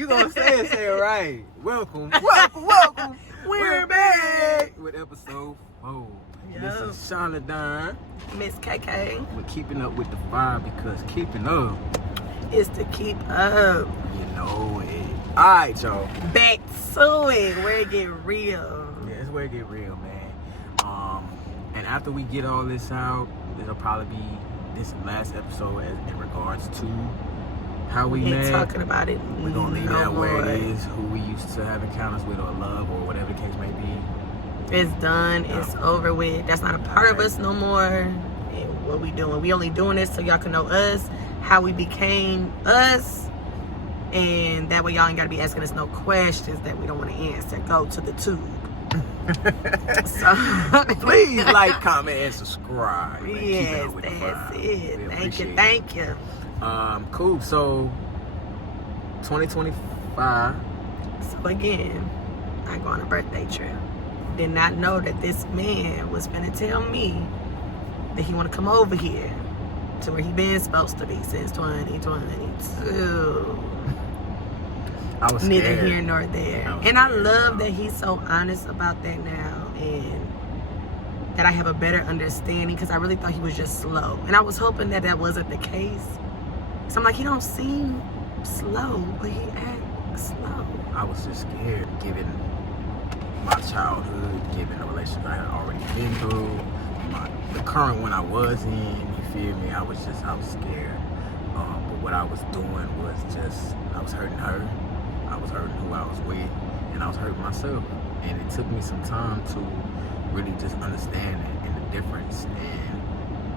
You gonna say it right. Welcome. We're back with episode 4. Yep. This is Shawn Le Don. Miss Kae Kae. We're keeping up with the vibe because keeping up is to keep up. You know it. Alright, y'all. Back to it, where it get real. Yeah, it's where it get real, man. And after we get all this out, it'll probably be this last episode in regards to how we ain't met. Talking about it. We're gonna leave that more. where it is, who we used to have encounters with or love or whatever the case may be. It's done. It's over with. That's not a part of us no more. And what we doing? We only doing this so y'all can know us, how we became us, and that way y'all ain't gotta be asking us no questions that we don't want to answer. Go to the tube. So please like, comment, and subscribe. And yes, that's it. Thank you. Cool. So 2025. So again, I go on a birthday trip. Did not know that this man was gonna tell me that he want to come over here to where he been supposed to be since 2022. I was neither scared. Here nor there. And I love that he's so honest about that now, and that I have a better understanding, because I really thought he was just slow. And I was hoping that that wasn't the case. So I'm like, he don't seem slow, but he acts slow. I was just scared, given my childhood, given the relationship I had already been through, the current one I was in, you feel me? I was scared. But what I was doing was just, I was hurting her, I was hurting who I was with, and I was hurting myself. And it took me some time to really just understand it and the difference and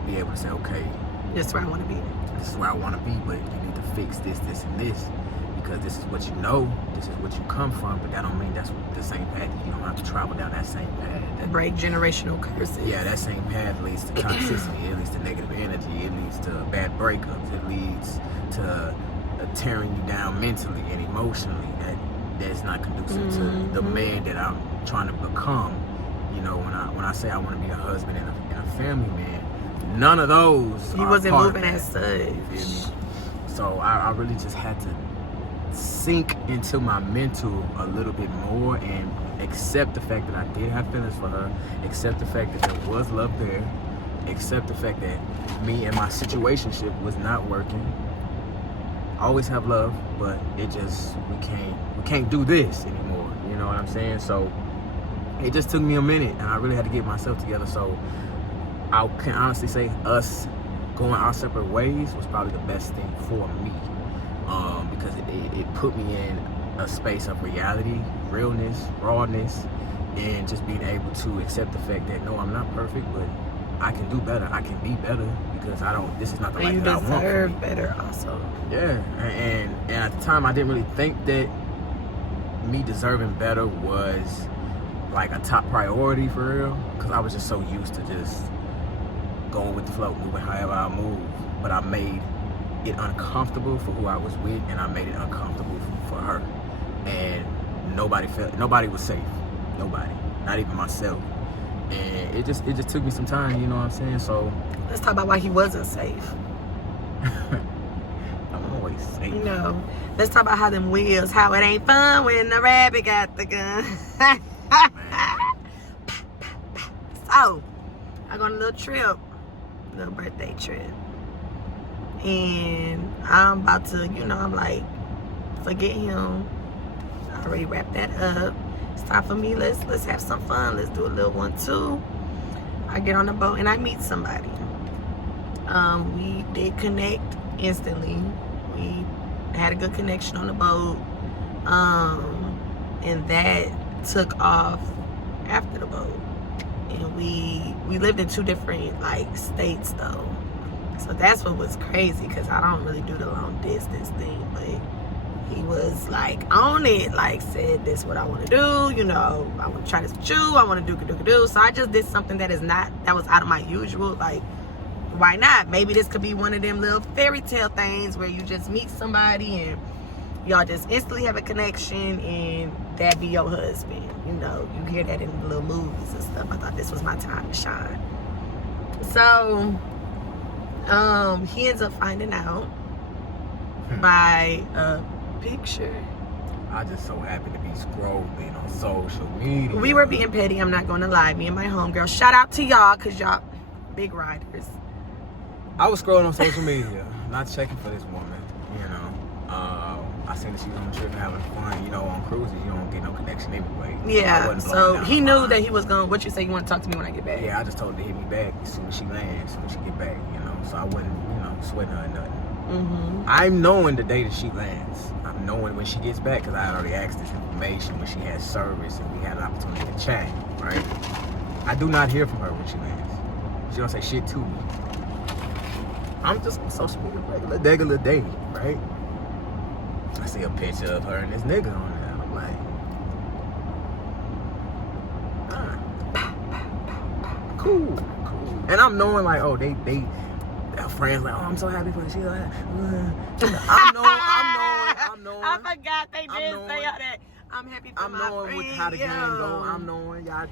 be able to say, okay, this is where I want to be. This is where I want to be, but you need to fix this, this, and this. Because this is what you know, this is what you come from, but that don't mean that's the same path. You don't have to travel down that same path. Break generational curses. Yeah, that same path leads to toxicity. It leads to negative energy. It leads to bad breakups. It leads to tearing you down mentally and emotionally. That's not conducive to the man that I'm trying to become. You know, when I say I want to be a husband and a family man, none of those. He wasn't moving as such. So I really just had to sink into my mental a little bit more and accept the fact that I did have feelings for her, accept the fact that there was love there, accept the fact that me and my situationship was not working. I always have love, but it just, we can't do this anymore, you know what I'm saying? So it just took me a minute, and I really had to get myself together. So I can honestly say us going our separate ways was probably the best thing for me. Because it put me in a space of reality, realness, rawness, and just being able to accept the fact that no, I'm not perfect, but I can do better. I can be better, because this is not the life that I want for me. You deserve better also. Yeah, and at the time I didn't really think that me deserving better was like a top priority for real, because I was just so used to just going with the flow, moving however I move. But I made it uncomfortable for who I was with, and I made it uncomfortable for her, and nobody was safe. Nobody, not even myself. And it just took me some time, you know what I'm saying? So let's talk about why he wasn't safe. I'm always safe. You know, let's talk about how them wheels, how it ain't fun when the rabbit got the gun. So I go on a little trip, little birthday trip. And I'm about to, I'm like, forget him. I already wrapped that up. It's time for me. Let's have some fun. Let's do a little 1-2. I get on the boat and I meet somebody. We did connect instantly. We had a good connection on the boat. And that took off after the boat. And we lived in 2 different states though. So that's what was crazy, because I don't really do the long distance thing, but he was on it, said this is what I want to do, I want to try this with you, I want to do. So I just did something that was out of my usual, why not? Maybe this could be one of them little fairy tale things where you just meet somebody and y'all just instantly have a connection and that be your husband. You hear that in the little movies and stuff. I thought this was my time to shine. So he ends up finding out by a picture I just so happy to be scrolling on social media. We were being petty, I'm not gonna lie. Me and my homegirl. Shout out to y'all, cause y'all big riders. I was scrolling on social media, not checking for this woman, you know. I seen that she was on the trip and having fun. You know, on cruises, you don't get no connection anyway. Yeah, so he knew that he was going, what you say, you want to talk to me when I get back? Yeah, I just told her to hit me back as soon as she lands, as soon as she get back, you know. So I wasn't, you know, sweating her or nothing. Mm-hmm. I'm knowing the day that she lands. I'm knowing when she gets back because I had already asked this information when she had service and we had an opportunity to chat, right? I do not hear from her when she lands. She don't say shit to me. I'm just on social media regular day, right? I see a picture of her and this nigga on there. I'm like, cool. And I'm knowing like, oh, they their friends like, oh, I'm so happy for you. She like, I'm knowing. I forgot they did say all that. I'm happy for my friend. I'm knowing how the game go. I'm knowing y'all.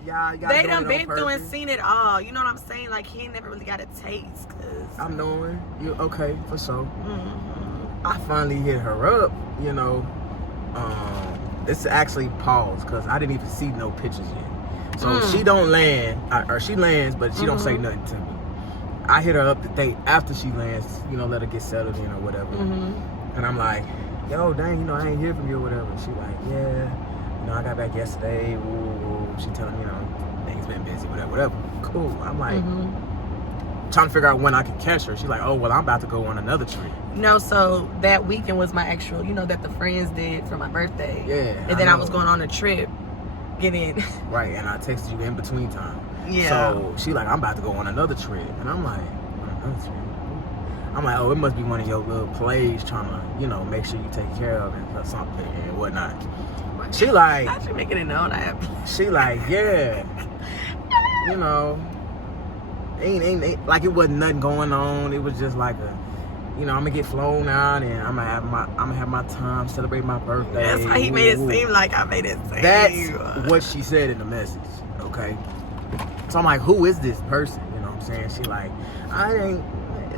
They done been through and seen it all. You know what I'm saying? Like he ain't never really got a taste. Cause I'm knowing you okay for sure. Mm-hmm. I finally hit her up. You know, it's actually paused because I didn't even see no pictures yet. So she don't land, or she lands, but she don't say nothing to me. I hit her up the day after she lands, you know, let her get settled in or whatever. Mm-hmm. And I'm like, yo, dang, you know, I ain't hear from you or whatever. She like, yeah, you know, I got back yesterday. Ooh. She telling me, you know, things been busy, whatever. Cool. I'm like, trying to figure out when I can catch her. She's like, oh, well, I'm about to go on another trip. No, so that weekend was my actual, you know, that the friends did for my birthday. Yeah. And then I was going on a trip, getting. Right, and I texted you in between time. Yeah. So she like, I'm about to go on another trip. And I'm like, another trip? I'm like, oh, it must be one of your little plays trying to, you know, make sure you take care of it or something and whatnot. She like, I should making it known I have. She like, yeah, you know, ain't like it wasn't nothing going on. It was just like a, you know, I'm gonna get flown out and I'm gonna have my time, celebrate my birthday. That's how he made it seem like I made it seem. That's what she said in the message. Okay, so I'm like, who is this person? You know what I'm saying? She like, I ain't.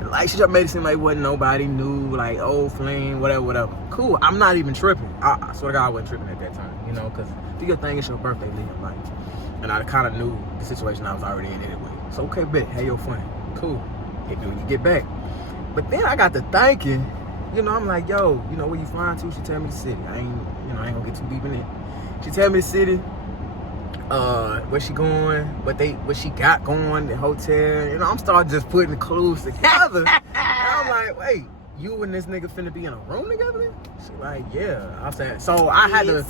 Like, she just made it seem like wasn't nobody new, like, old flame, whatever. Cool, I'm not even tripping. I swear to God, I wasn't tripping at that time, you know, because do your thing, it's your birthday, live your life. And I kind of knew the situation I was already in anyway. So, okay, bet, have your fun. Cool, hit me when you get back. But then I got to thinking, you know, I'm like, yo, you know, where you flying to? She tell me the city. I ain't gonna get too deep in it. She tell me the city. Where she going, what she got going, the hotel, you know, I'm starting just putting the clues together. And I'm like, wait, you and this nigga finna be in a room together? She like, yeah. I said, so I had to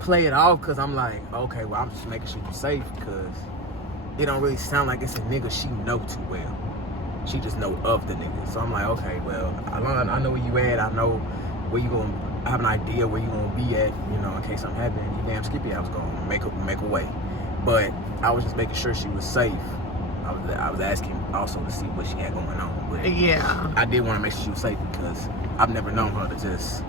play it off because I'm like, okay, well, I'm just making sure you're safe because it don't really sound like it's a nigga she know too well. She just know of the nigga. So I'm like, okay, well, I know where you at. I know where you going. I have an idea where you gonna be at, you know, in case something happened. You damn skippy, I was gonna make a way. But I was just making sure she was safe. I was asking also to see what she had going on. But yeah, I did want to make sure she was safe because I've never known her to just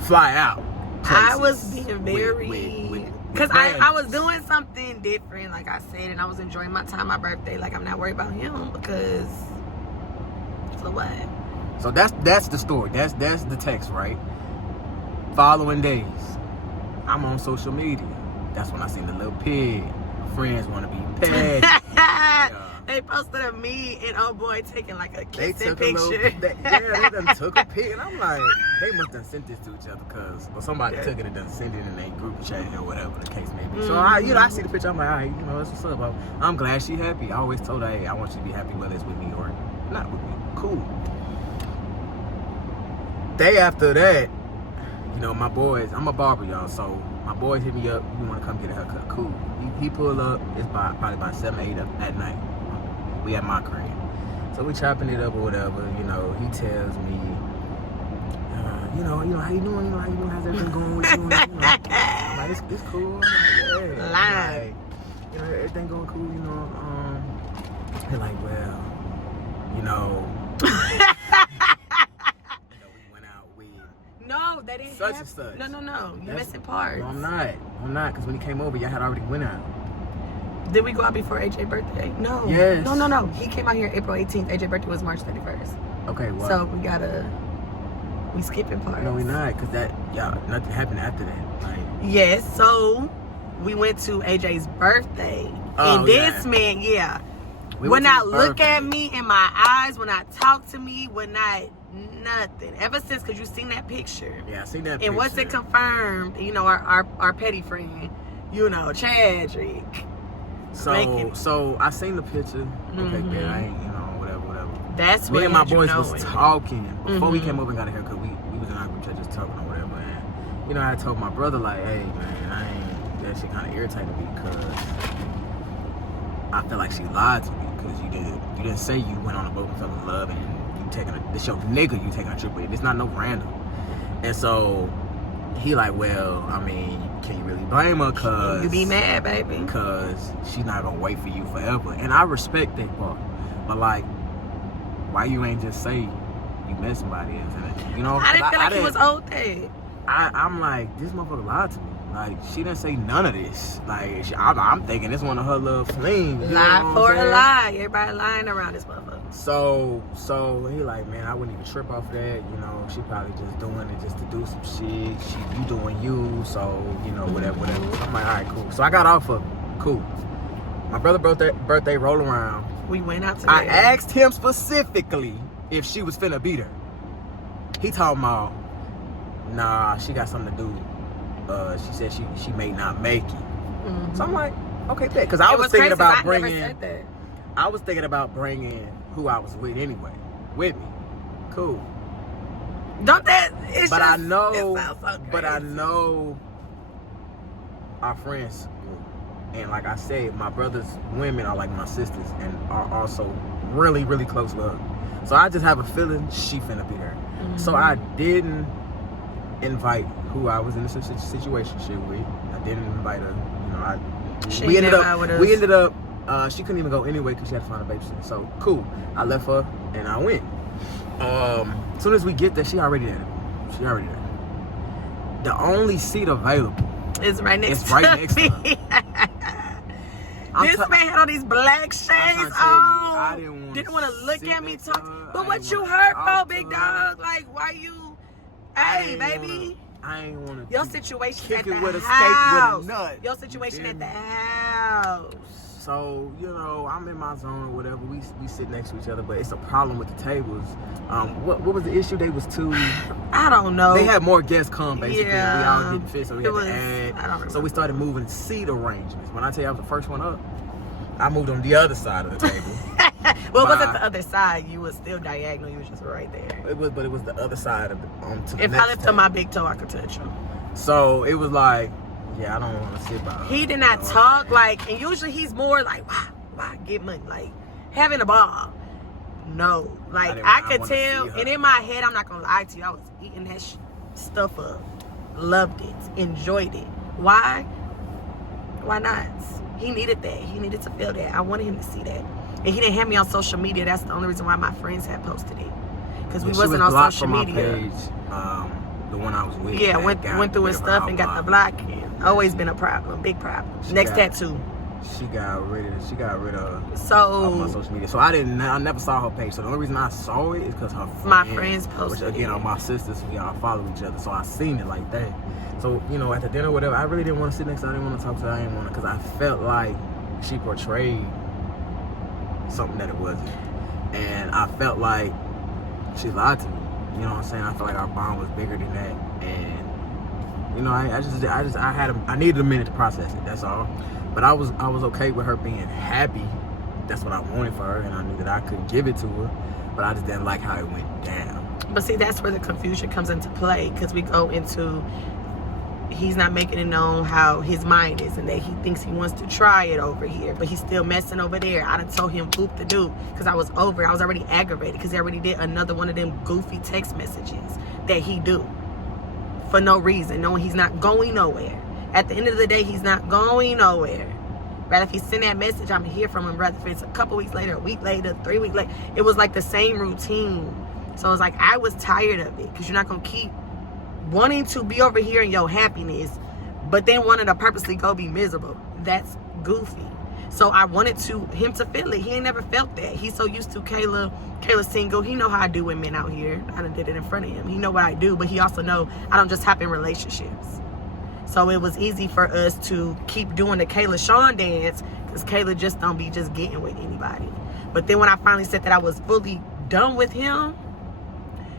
fly out. I was being very, because I was doing something different, like I said, and I was enjoying my time, my birthday. Like, I'm not worried about him because, so what? So that's the story. That's the text, right? Following days, I'm on social media. That's when I seen the little pig. My friends want to be pet. They posted of me and old boy taking like a kissing picture. They done took a pic, and I'm like, they must have sent this to each other because somebody took it and done sent it in their group chat or whatever the case may be. So I see the picture. I'm like, all right, you know, that's what's up. I'm glad she happy. I always told her, hey, I want you to be happy whether it's with me or not with me. Cool. Day after that, you know, my boys, I'm a barber, y'all, so my boys hit me up, we want to come get a haircut. Cool. He pulled up, it's probably about 7, 8 at night. We at my crib. So we chopping it up or whatever, you know, he tells me, you know, how you doing? You know, how you doing? How's everything going with you? I'm like, it's cool. I'm like, yeah. Like, you know, everything going cool, you know. They're like, well, you know. No, they didn't such have, and such. No. You missing parts. No, I'm not. Because when he came over, y'all had already went out. Did we go out before AJ's birthday? No. Yes. No. He came out here April 18th. AJ's birthday was March 31st. Okay, well. So we gotta. We skipping parts. No, we not, because nothing happened after that. Like, yes, so we went to AJ's birthday. And this man, would not look at me in my eyes, would not talk to me, would not nothing. Ever since, because you seen that picture. Yeah, I seen that picture. And once it confirmed, you know, our petty friend, you know, Chadrick. So I seen the picture. Okay, yeah, I ain't, you know, whatever. That's me what and my boys was talking before we came over and got here, because we was in our group chat just talking or whatever. And, you know, I told my brother, like, hey, man, that shit kind of irritated me, because I feel like she lied to me, because you didn't say you went on a boat and fell in love, and this your nigga you taking a trip with. It's not no random. And so he like, well, I mean, can you really blame her? Cause you be mad, baby. Because she's not gonna wait for you forever. And I respect that part. But like, why you ain't just say you met somebody else? And, you know, I didn't feel like he was old that. I'm like, this motherfucker lied to me. Like, she didn't say none of this. Like, I'm thinking it's one of her little flings. Lie for a lie. Everybody lying around this motherfucker. So he like, man, I wouldn't even trip off that. You know, she probably just doing it just to do some shit. You doing you, so, you know, whatever. So I'm like, all right, cool. So I got off of it. Cool. My brother's birthday roll around. We went out today. I asked him specifically if she was finna beat her. He told me, nah, she got something to do. She said she may not make it. Mm-hmm. So I'm like, okay, bet. Because I was thinking about bringing who I was with anyway, with me. Cool. Don't that? But I know our friends, and like I said, my brother's women are like my sisters and are also really, really close with her. So I just have a feeling she finna be her. Mm-hmm. So I didn't invite who I was in a situation with. I didn't invite her. You know, we ended up. She couldn't even go anyway because she had to find a babysitter. So cool. I left her and I went. As soon as we get there, she already there. The only seat available is right next to me. This man had all these black shades on. Didn't want to look at me talk. But what you hurt for, big dog? Like, why you? Hey, baby. I ain't want to. Your situation at the with a house. With a nut. Your situation at the house. So, you know, I'm in my zone or whatever. We sit next to each other, but it's a problem with the tables. What was the issue? They was too. I don't know. They had more guests come, basically. Yeah. We all didn't fit, so we had to add. I don't remember. So we started moving seat arrangements. When I tell you I was the first one up, I moved on the other side of the table. Well, it wasn't the other side. You was still diagonal. You was just right there. But it was the other side of the If I lifted my big toe, I could touch him. So it was like, yeah, I don't want to sit by her. He did not talk like, and usually he's more like, why get money, like having a ball. No, like I could tell, and in my head, I'm not gonna lie to you, I was eating that stuff up, loved it, enjoyed it. Why? Why not? He needed that. He needed to feel that. I wanted him to see that. And he didn't have me on social media. That's the only reason why my friends had posted it. Because we wasn't on social media. Page, the one I was with. Yeah, went through his stuff and got the blocking. Always been a problem. Big problem. Next tattoo. She got rid of my social media. So I never saw her page. So the only reason I saw it is because my friends posted it. Which again, are my sisters. We all follow each other. So I seen it like that. So, you know, at the dinner or whatever, I really didn't want to sit next to her. I didn't want to talk to her. I didn't want to, because I felt like she portrayed something that it wasn't. And I felt like she lied to me. You know what I'm saying? I felt like our bond was bigger than that. And, you know, I needed a minute to process it. That's all. But I was okay with her being happy. That's what I wanted for her. And I knew that I couldn't give it to her. But I just didn't like how it went down. But see, that's where the confusion comes into play. Because we go into, he's not making it known how his mind is and that he thinks he wants to try it over here, but he's still messing over there. I done told him boop to do because I was over. I was already aggravated because he already did another one of them goofy text messages that he do for no reason, knowing he's not going nowhere. At the end of the day, he's not going nowhere. Rather, if he send that message, I'm going to hear from him. Rather, if it's a couple weeks later, a week later, 3 weeks later, it was like the same routine. So it was like, I was tired of it because you're not going to keep wanting to be over here in your happiness, but then wanting to purposely go be miserable. That's goofy. So I wanted him to feel it. He ain't never felt that. He's so used to Kayla single. He know how I do with men out here. I done did it in front of him. He know what I do, but he also know I don't just hop in relationships. So it was easy for us to keep doing the Kayla Shawn dance, because Kayla just don't be just getting with anybody. But then when I finally said that I was fully done with him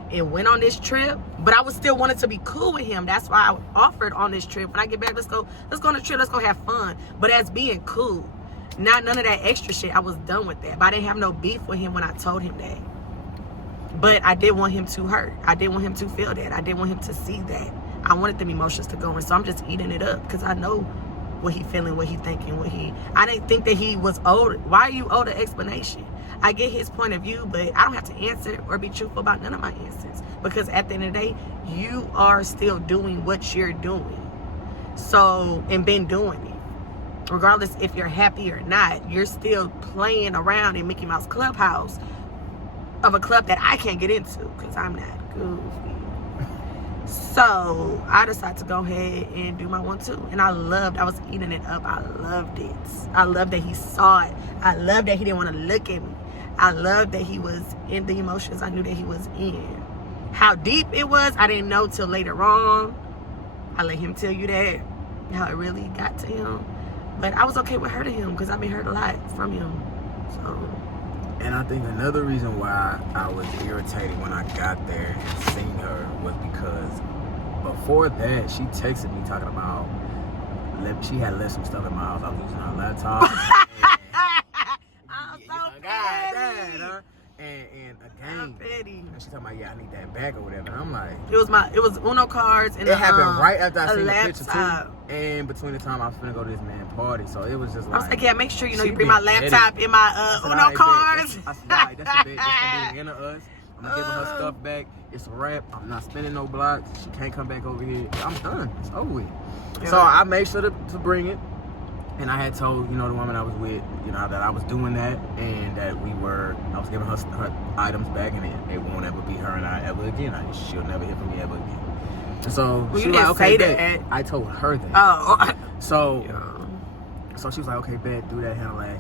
and went on this trip, but I was still wanted to be cool with him. That's why I offered on this trip. When I get back, let's go on a trip, let's go have fun. But as being cool, not none of that extra shit. I was done with that. But I didn't have no beef with him when I told him that. But I did want him to hurt. I did want him to feel that. I did want him to see that. I wanted them emotions to go in. So I'm just eating it up because I know what he feeling, what he thinking, I didn't think that he was owed. Why are you owed an explanation? I get his point of view, but I don't have to answer or be truthful about none of my answers, because at the end of the day, you are still doing what you're doing. So, and been doing it. Regardless if you're happy or not, you're still playing around in Mickey Mouse Clubhouse of a club that I can't get into because I'm not goofy. So I decided to go ahead and do my 1-2, and I was eating it up. I loved it. I loved that he saw it. I loved that he didn't want to look at me. I loved that he was in the emotions I knew that he was in. How deep it was, I didn't know till later on. I let him tell you that, how it really got to him. But I was okay with hurting him because I've been hurt a lot from him. So. And I think another reason why I was irritated when I got there and seen her was because before that, she texted me talking about she had left some stuff in my house. I was using her laptop. I'm so petty. And a game. I'm petty. And she talking about, yeah, I need that back or whatever. And I'm like, it was Uno cards and it happened right after I seen laptop. the picture too. And between the time I was finna go to this man's party, so it was just like, I was like, yeah, make sure you bring my laptop and my Uno cards. I said, all right, that's a bit. That's gonna be the end of us. I'm gonna give her stuff back. It's a wrap. I'm not spending no blocks. She can't come back over here. I'm done. It's over with. Yeah. So I made sure to bring it. And I had told, the woman I was with, that I was doing that, and that I was giving her items back, and it won't ever be her and I ever again. She'll never hear from me ever again. And so she was like, okay, bet. I told her that. Oh. So she was like, okay, bet, do that, handle that,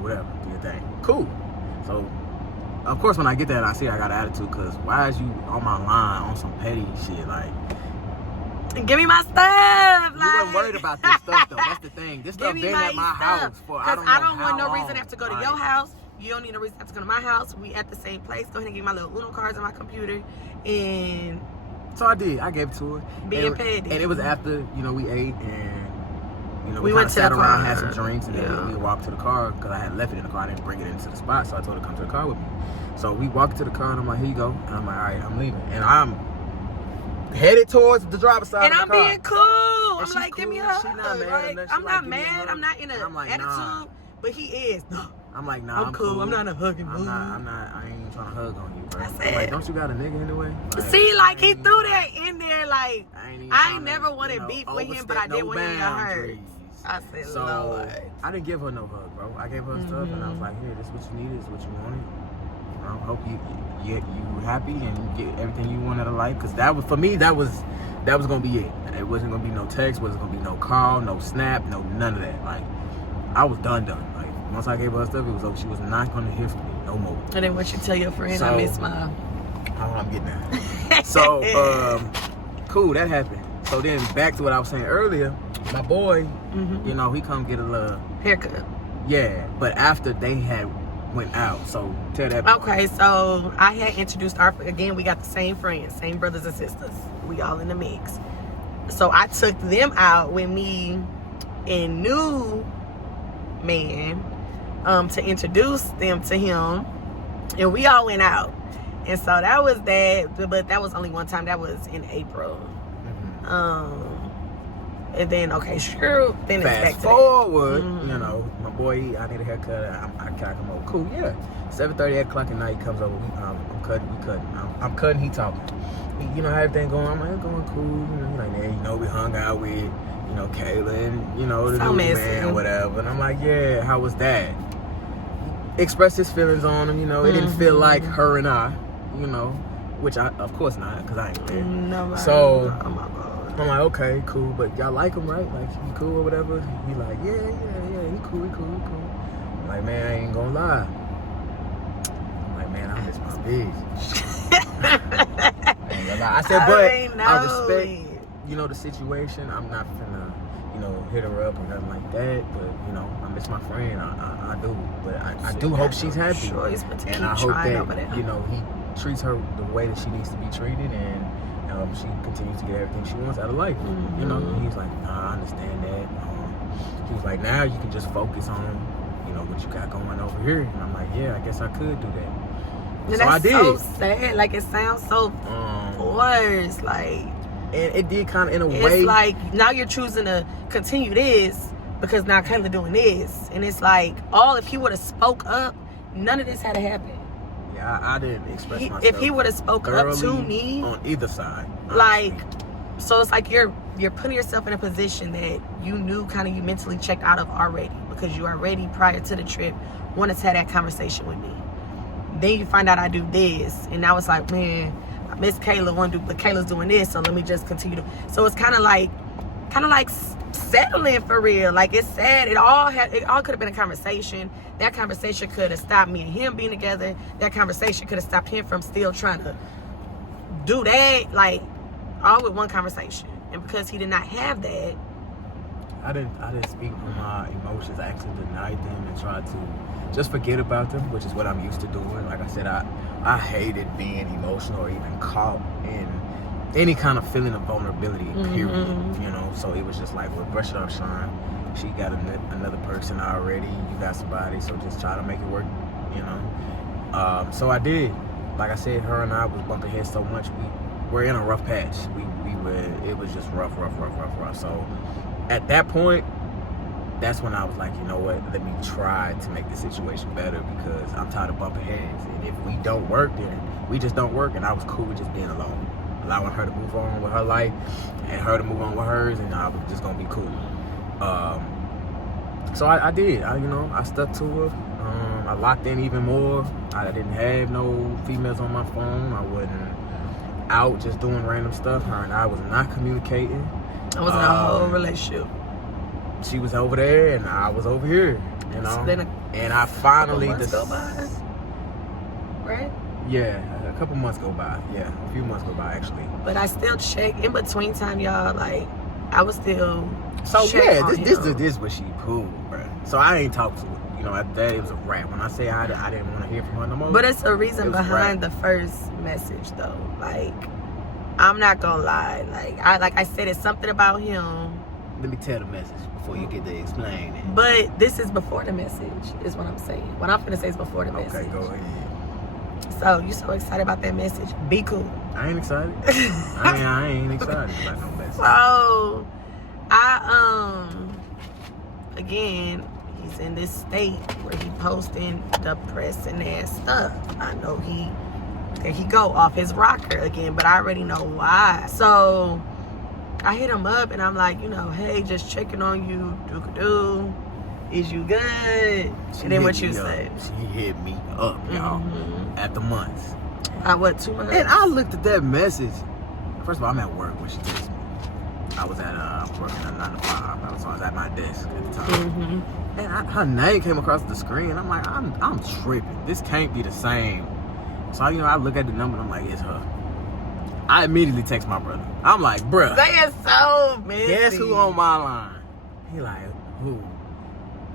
whatever, do your thing. Cool. So, of course, when I get that, I see I got an attitude, because why is you on my line on some petty shit, like... Give me my stuff. You weren't worried about this stuff though. That's the thing. This stuff been at my house for I don't want no long. reason to have to go to your house. You don't need no reason to have to go to my house. We at the same place. Go ahead and give me my little Uno cards on my computer. And so I did. I gave it to her. Being petty. And it was after, we ate and we went to sat the around, car. had some drinks, and then we walked to the car because I had left it in the car. I didn't bring it into the spot, so I told her to come to the car with me. So we walked to the car, and I'm like, here you go. And I'm like, all right, I'm leaving. And I'm headed towards the driver's side and of the car. I'm being cool. I'm like, cool. Give me a hug. She not mad. Like, I'm not mad. I'm not in an attitude. Nah. But he is. I'm like, nah, I'm cool. I'm not a hugging mood. I ain't even trying to hug on you, bro. I said, I'm like, don't you got a nigga anyway? Like, see, like, he threw that in there, like, I ain't never wanted beef with him, but I did want him to hurt. I said, so, Lord. I didn't give her no hug, bro. I gave her stuff, and I was like, here, this is what you needed, this is what you wanted. I hope you happy and you get everything you want out of life, because that was, for me, that was gonna be it. It wasn't gonna be no text, wasn't gonna be no call, no snap, no none of that. Like, I was done. Like, once I gave her stuff, it was over. She was not gonna hear from me no more. And then what you tell your friend, so, I miss my. I'm getting that. So, cool, that happened. So then back to what I was saying earlier, my boy, he come get a little haircut. Yeah, but after they had went out. So tell that. Okay, so I had introduced again, we got the same friends, same brothers and sisters. We all in the mix. So I took them out with me and new man to introduce them to him, and we all went out. And so that was that, but that was only one time. That was in April. And then sure. Then fast it's back forward, my boy, I need a haircut. I can't come over. Cool, yeah. 7:30, 8 o'clock at night, he comes over. I'm cutting. We cutting. I'm cutting. He talking. How everything going? I'm like, it's going cool. He's like, we hung out with, Kayla and the new man or whatever. And I'm like, yeah. How was that? Expressed his feelings on him. It didn't feel like her and I. Which I, of course not, because I ain't there. No, so, oh my God. I'm like, okay, cool, but y'all like him, right? Like, he cool or whatever? He like, yeah, he cool. I'm like, man, I ain't gonna lie. I'm like, man, I miss my bitch. I ain't gonna lie. I said, but I respect, you know, the situation. I'm not finna, you know, hit her up or nothing like that, but, you know, I miss my friend. I do, but I do hope she's happy. And I hope that, you know, he treats her the way that she needs to be treated, and she continues to get everything she wants out of life. You know, and he's like, nah, I understand that. He was like, now you can just focus on, you know, what you got going over here. And I'm like, yeah, I guess I could do that. And so I did. So sad. Like, it sounds so forced. Like, and it did kind of in a way. It's like, now you're choosing to continue this because now Kayla doing this. And it's like, if he would have spoke up, none of this had to happen. I didn't express myself. If he would have spoke up to me on either side, honestly. Like, so it's like you're putting yourself in a position that you knew kind of you mentally checked out of already, because you already prior to the trip wanted to have that conversation with me. Then you find out I do this, and now it's like, man, I miss Kayla, but Kayla's doing this, so let me just continue to. So it's kind of like settling for real. Like, it's sad. It all could have been a conversation. That conversation could have stopped me and him being together. That conversation could have stopped him from still trying to do that. Like, all with one conversation. And because he did not have that, I didn't speak on my emotions. I actually denied them and tried to just forget about them, which is what I'm used to doing. Like I said, I hated being emotional or even caught in any kind of feeling of vulnerability, period. You know, so it was just like, well, brush it off, Shawn. She got another person already. You got somebody, so just try to make it work, you know. So I did. Like I said, her and I was bumping heads so much. We're in a rough patch. It was just rough. So at that point, that's when I was like, you know what? Let me try to make the situation better, because I'm tired of bumping heads. And if we don't work, then we just don't work. And I was cool with just being alone, allowing her to move on with her life and her to move on with hers, and I was just gonna be cool. So I did. I stuck to her. I locked in even more. I didn't have no females on my phone. I wasn't out just doing random stuff. Her and I was not communicating. I was in a whole relationship. She was over there and I was over here, you know. And I finally go by, right? Yeah, a couple months go by. Yeah, a few months go by actually. But I still check in between time, y'all. Like, I was still. So yeah, this was she cool, bro. So I ain't talked to her. You know, after that it was a wrap. When I say I didn't want to hear from her no more. But it's a reason behind the first message, though. Like, I'm not gonna lie. Like I said, it's something about him. Let me tell the message before you get to explain it. But this is before the message, is what I'm saying. What I'm finna say is before the message. Okay, go ahead. So you so excited about that message? Be cool. I ain't excited. I ain't excited about no message. So again, he's in this state where he posting depressing ass stuff. I know there he go off his rocker again, but I already know why. So I hit him up and I'm like, hey, just checking on you. Do. Is you good? And then what you said? She hit me up, y'all, after months. What, 2 months? And I looked at that message. First of all, I'm at work when she texted me. I was at working at 9 to 5. So I was at my desk at the time. And her name came across the screen. I'm like, I'm tripping. This can't be the same. So I look at the number and I'm like, it's her. I immediately text my brother. I'm like, bruh. They are so messy. Guess who on my line? He like, who?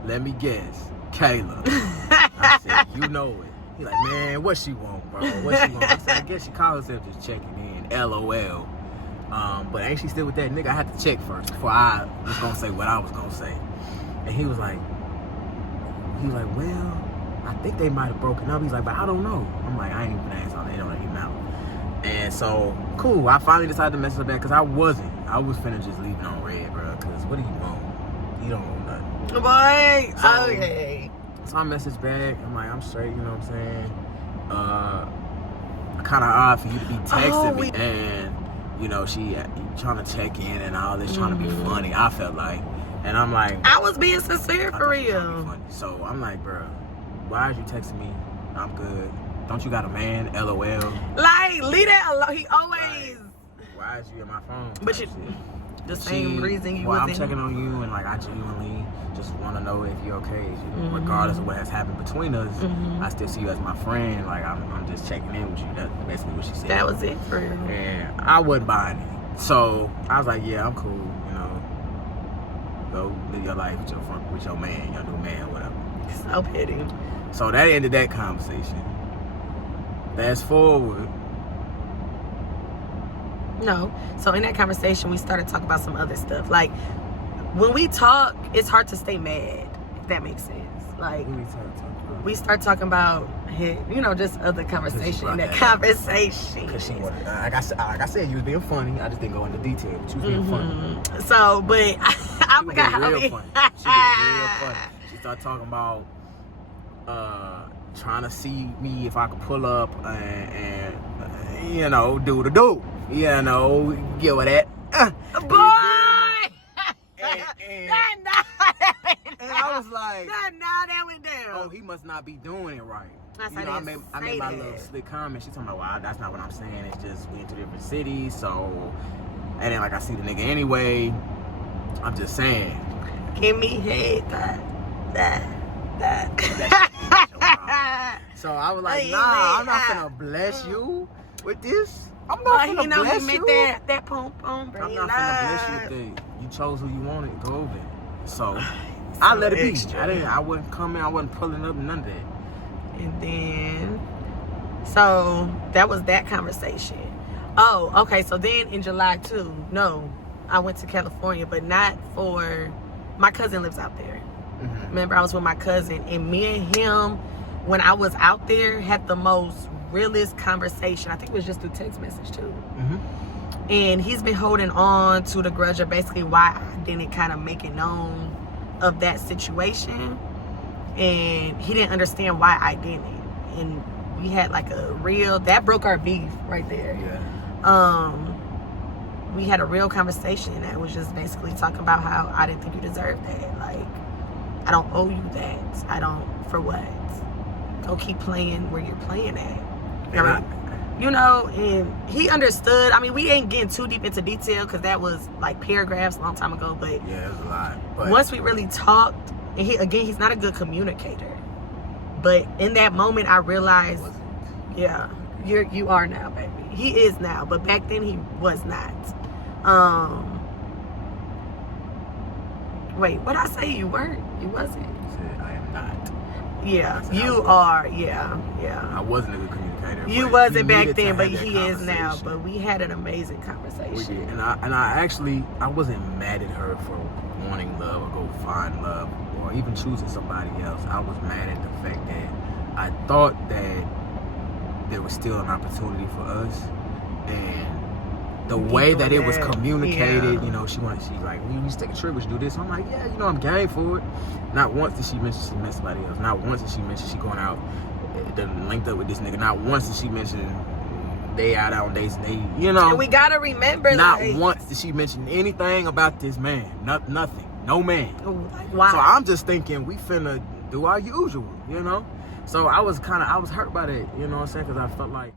Let me guess. Kayla. I said, you know it. He like, man, what she want, bro? What she want? I said, I guess she called herself just checking in. LOL. But ain't she still with that nigga? I had to check first before I was gonna say what I was gonna say. And he was like, well, I think they might have broken up. He's like, but I don't know. I'm like, I ain't even asked on it. It don't even matter. And so, cool. I finally decided to message her back because I was finna just leave it on red, bro. Because what do you want? You don't want nothing. Boy, okay. So I messaged back. I'm like, I'm straight, you know what I'm saying? Kind of odd for you to be texting me. And, she trying to check in and all this, trying to be funny, I felt like. And I'm like, I was being sincere for real. So I'm like, bro, why are you texting me? I'm good. Don't you got a man? LOL. Like, leave that alone. He always. Why why is you in my phone? But the same reason you well, was I'm checking on you, and like I genuinely just want to know if you're okay. Regardless of what has happened between us, I still see you as my friend. Like I'm just checking in with you. That's basically what she said. That was it for her. And I wasn't buying it, so I was like, yeah, I'm cool. You know, go live your life with your man, your new man, whatever. So petty. So that ended that conversation. Fast forward. No. So in that conversation, we started talking about some other stuff. Like, when we talk, it's hard to stay mad, if that makes sense. Like, we start talking about, you know, just other conversation in that conversation. Because she wanted, like I said, you was being funny. I just didn't go into detail, but you was being funny. So, but I forgot how real funny. She was real funny. She started talking about trying to see me if I could pull up and you know, do the do. You know, get with that. Boy! And I was like, that went down. oh, he must not be doing it right. You know, I made my little slick comment. She told me, well, that's not what I'm saying. It's just we in two different cities. So, and then like I see the nigga anyway. I'm just saying. Give me head that. So I was like, nah, I'm not gonna bless you with this. I'm not gonna bless you. That pom pom. I'm not gonna bless you with that. You chose who you wanted, go over it. So I let it be. I wasn't coming. I wasn't pulling up none of that. And then, so that was that conversation. Oh, okay. So then in July too. No, I went to California, but not for. My cousin lives out there. Remember, I was with my cousin, and me and him, when I was out there, had the most realest conversation. I think it was just through text message too. And he's been holding on to the grudge of basically why I didn't kind of make it known of that situation, and he didn't understand why I didn't. And we had like a real, that broke our beef right there. We had a real conversation that was just basically talking about how I didn't think you deserved that. Like, I don't owe you that. I don't, for what? Go keep playing where you're playing at. You know, and he understood. I mean, we ain't getting too deep into detail because that was like paragraphs a long time ago. But yeah, it was a lot. But once we really talked, and he's not a good communicator. But in that moment, I realized, yeah, you are now, baby. He is now, but back then he was not. Wait, what I say? You weren't? You wasn't? You said I am not. Yeah, you are. Yeah. I wasn't a good communicator. You wasn't back then, but he is now. But we had an amazing conversation. We did, and I wasn't mad at her for wanting love or go find love or even choosing somebody else. I was mad at the fact that I thought that there was still an opportunity for us, and the way that it was communicated, you know, she's like, we used to take a trip, we should do this. I'm like, yeah, you know, I'm game for it. Not once did she mention she met somebody else. Not once did she mention she going out, linked up with this nigga. Not once did she mention they out on dates. They, you know. And we gotta remember, not once did she mention anything about this man. Nothing. No man. Wow. So I'm just thinking we finna do our usual, you know. So I was hurt by that, you know what I'm saying? Because I felt like.